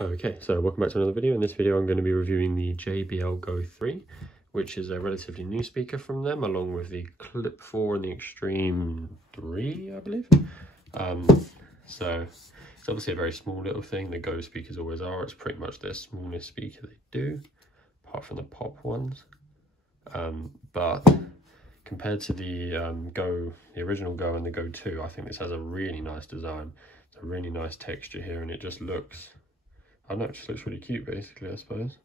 Okay, so welcome back to another video. In this video I'm going to be reviewing the JBL GO 3, which is a relatively new speaker from them, along with the Clip 4 and the Extreme 3, I believe. So it's obviously a very small little thing. The GO speakers always are. It's pretty much the smallest speaker they do, apart from the pop ones. But compared to the the original GO and the GO 2, I think this has a really nice design. It's a really nice texture here, and it just looks, I don't know, it just looks really cute basically, I suppose.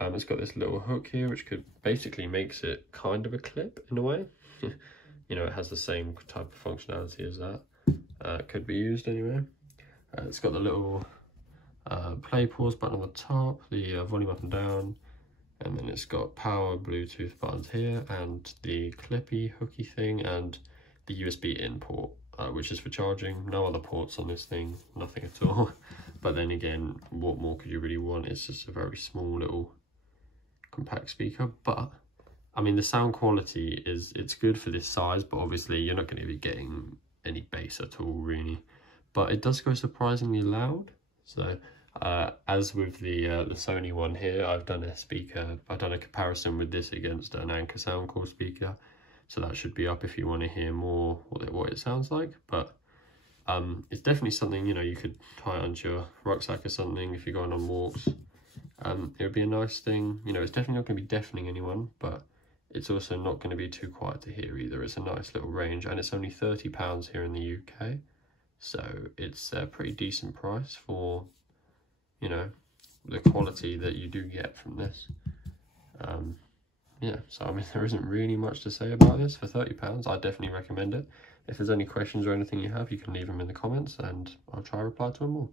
It's got this little hook here, which basically makes it kind of a clip in a way. You know, it has the same type of functionality as that. It could be used anyway. It's got the little play pause button on the top, the volume up and down, and then it's got power Bluetooth buttons here, and the clippy hooky thing, and the USB in port, which is for charging. No other ports on this thing, nothing at all. But then again, what more could you really want? It's just a very small little compact speaker. But I mean, the sound quality it's good for this size, but obviously you're not going to be getting any bass at all really. But it does go surprisingly loud. So as with the Sony one here, I've done a comparison with this against an Anker Soundcore speaker. So that should be up if you want to hear more what it sounds like. But it's definitely something, you know, you could tie it onto your rucksack or something if you're going on walks. It would be a nice thing. You know, it's definitely not going to be deafening anyone, but it's also not going to be too quiet to hear either. It's a nice little range, and it's only £30 here in the UK. So it's a pretty decent price for, you know, the quality that you do get from this. Yeah, so I mean, there isn't really much to say about this. For £30, I definitely recommend it. If there's any questions or anything you have, you can leave them in the comments and I'll try to reply to them all.